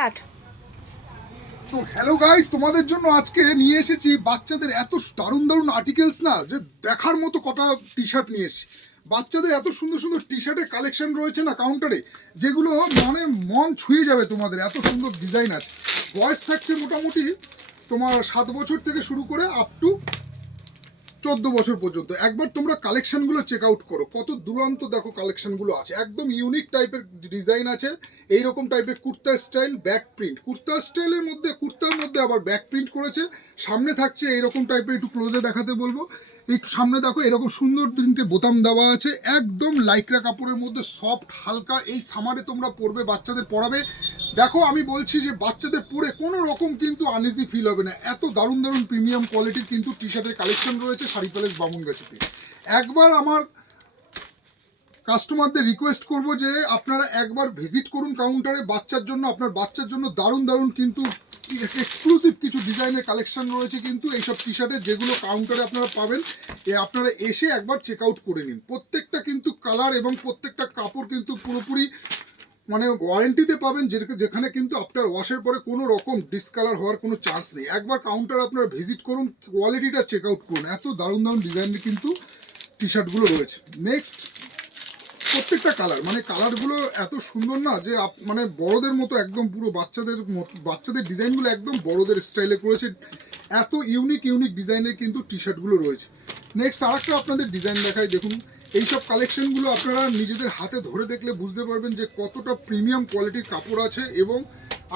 Start. তো hello guys, তোমাদের জন্য আজকে নিয়ে এসেছি বাচ্চাদের এত দারুণ দারুণ আর্টিকেলস, না যে দেখার মতো কটা টি শার্ট নিয়ে এসেছি। বাচ্চাদের এত সুন্দর সুন্দর টি শার্টের কালেকশন রয়েছে না কাউন্টারে, যেগুলো মানে মন ছুঁয়ে যাবে তোমাদের। এত সুন্দর ডিজাইন আছে। বয়স থাকছে মোটামুটি তোমার 7 বছর থেকে শুরু করে আপ টু 14 বছর পর্যন্ত। একবার তোমরা কালেকশনগুলো চেক আউট করো, কত দুরন্ত দেখো কালেকশনগুলো আছে। একদম ইউনিক টাইপের ডিজাইন আছে, এইরকম টাইপের kurta style back print, kurta স্টাইলের মধ্যে কুর্তার মধ্যে আবার ব্যাক প্রিন্ট করেছে। সামনে থাকছে এইরকম টাইপের, একটু ক্লোজে দেখাতে বলবো। এই সামনে দেখো এরকম সুন্দর তিনটে বোতাম দেওয়া আছে, একদম লাইকরা কাপড়ের মধ্যে সফট হালকা। এই সামারে তোমরা পরবে, বাচ্চাদের পরাবে, দেখো আমি বলছি যে বাচ্চাদের পরে কোনো রকম কিন্তু আনইজি ফিল হবে না। এত দারুণ দারুণ প্রিমিয়াম কোয়ালিটির কিন্তু টি শার্টের কালেকশন রয়েছে শাড়ি প্যালেস বামুনগাছিতে। একবার আমার কাস্টমারদের রিকোয়েস্ট করব যে আপনারা একবার ভিজিট করুন কাউন্টারে। বাচ্চার জন্য, আপনার বাচ্চার জন্য দারুণ দারুণ কিন্তু এক্সক্লুসিভ কিছু ডিজাইনের কালেকশন রয়েছে কিন্তু এইসব টি শার্টের, যেগুলো কাউন্টারে আপনারা পাবেন। আপনারা এসে একবার চেক আউট করে নিন। প্রত্যেকটা কিন্তু কালার এবং প্রত্যেকটা কাপড় কিন্তু পুরোপুরি মানে ওয়ারেন্টিতে পাবেন, যেখানে কিন্তু আফটার ওয়াশের পরে কোনো রকম ডিসকালার হওয়ার কোনো চান্স নেই। একবার কাউন্টার আপনারা ভিজিট করুন, কোয়ালিটিটা চেক আউট করুন। এত দারুণ দারুণ ডিজাইনের কিন্তু টি শার্টগুলো রয়েছে। নেক্সট, প্রত্যেকটা কালার মানে কালারগুলো এত সুন্দর না যে মানে বড়দের মতো, একদম পুরো বাচ্চাদের ডিজাইনগুলো একদম বড়দের স্টাইলে করেছে। এত ইউনিক ইউনিক ডিজাইনের কিন্তু টি শার্টগুলো রয়েছে। নেক্সট আরেকটা আপনাদের ডিজাইন দেখাই, দেখুন এইসব কালেকশনগুলো আপনারা নিজেদের হাতে ধরে দেখলে বুঝতে পারবেন যে কতটা প্রিমিয়াম কোয়ালিটির কাপড় আছে। এবং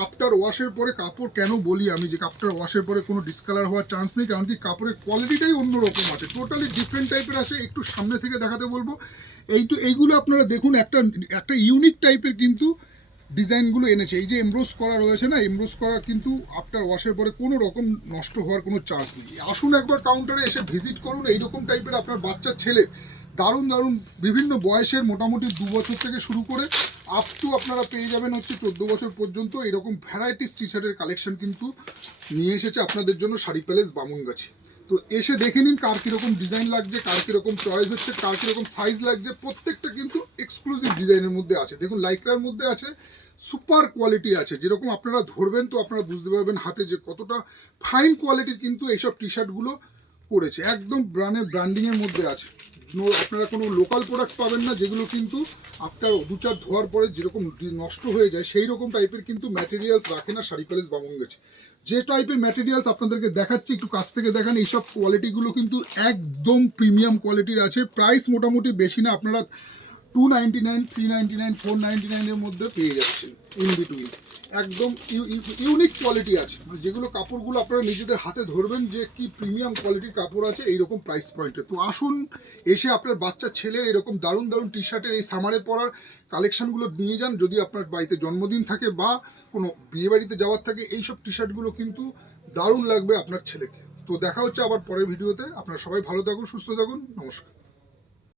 আফটার ওয়াশের পরে কাপড়, কেন বলি আমি যে আফটার ওয়াশের পরে কোনো ডিসকালার হওয়ার চান্স নেই, কারণ কি কাপড়ের কোয়ালিটিটাই অন্যরকম আছে, টোটালি ডিফারেন্ট টাইপের আছে। একটু সামনে থেকে দেখাতে বলবো। এইগুলো আপনারা দেখুন, একটা ইউনিক টাইপের কিন্তু ডিজাইনগুলো এনেছে। এই যে এমব্রোস করা রয়েছে না, এমব্রোস করা কিন্তু আফটার ওয়াশের পরে কোনো রকম নষ্ট হওয়ার কোনো চান্স নেই। আসুন একবার কাউন্টারে এসে ভিজিট করুন। এইরকম টাইপের আপনার বাচ্চার ছেলে দারুণ দারুণ বিভিন্ন বয়সের, মোটামুটি 2 বছর থেকে শুরু করে আপ টু আপনারা পেয়ে যাবেন হচ্ছে 14 বছর পর্যন্ত। এরকম ভ্যারাইটিস টি শার্টের কালেকশন কিন্তু নিয়ে এসেছে আপনাদের জন্য শাড়ি প্যালেস বামুনগাছি। তো এসে দেখে নিন কার কীরকম ডিজাইন লাগছে, কার কীরকম চয়েস হচ্ছে, কার কীরকম সাইজ লাগছে। প্রত্যেকটা কিন্তু এক্সক্লুসিভ ডিজাইনের মধ্যে আছে। দেখুন লাইক্রার মধ্যে আছে, সুপার কোয়ালিটি আছে। যেরকম আপনারা ধরবেন তো আপনারা বুঝতে পারবেন হাতে যে কতটা ফাইন কোয়ালিটির কিন্তু এইসব টি শার্টগুলো করেছে। একদম ব্র্যান্ডিংয়ের মধ্যে আছে। আপনারা কোনো লোকাল প্রোডাক্ট পাবেন না, যেগুলো কিন্তু আপনার 2-4 ধোয়ার পরে যেরকম নষ্ট হয়ে যায়, সেই রকম টাইপের কিন্তু ম্যাটেরিয়ালস রাখে না শাড়ি প্যালেস বামুনগাছি। যে টাইপের ম্যাটেরিয়ালস আপনাদেরকে দেখাচ্ছি, একটু কাছ থেকে দেখান। এইসব কোয়ালিটিগুলো কিন্তু একদম প্রিমিয়াম কোয়ালিটির আছে। প্রাইস মোটামুটি বেশি না, আপনারা 299, 399, 499 এর মধ্যে পেয়ে যাচ্ছেন ইন বিটুইন। একদম ইউনিক কোয়ালিটি আছে, যেগুলো কাপড়গুলো আপনারা নিজেদের হাতে ধরবেন যে কি প্রিমিয়াম কোয়ালিটির কাপড় আছে এইরকম প্রাইস পয়েন্টে। তো আসুন এসে আপনার বাচ্চা ছেলের এরকম দারুণ দারুণ টি শার্টের এই সামারে পরার কালেকশনগুলো নিয়ে যান। যদি আপনার বাড়িতে জন্মদিন থাকে বা কোনো বিয়ে বাড়িতে যাওয়ার থাকে, এইসব টি শার্টগুলো কিন্তু দারুণ লাগবে আপনার ছেলেকে। তো দেখা হচ্ছে আবার পরের ভিডিওতে। আপনারা সবাই ভালো থাকুন, সুস্থ থাকুন, নমস্কার।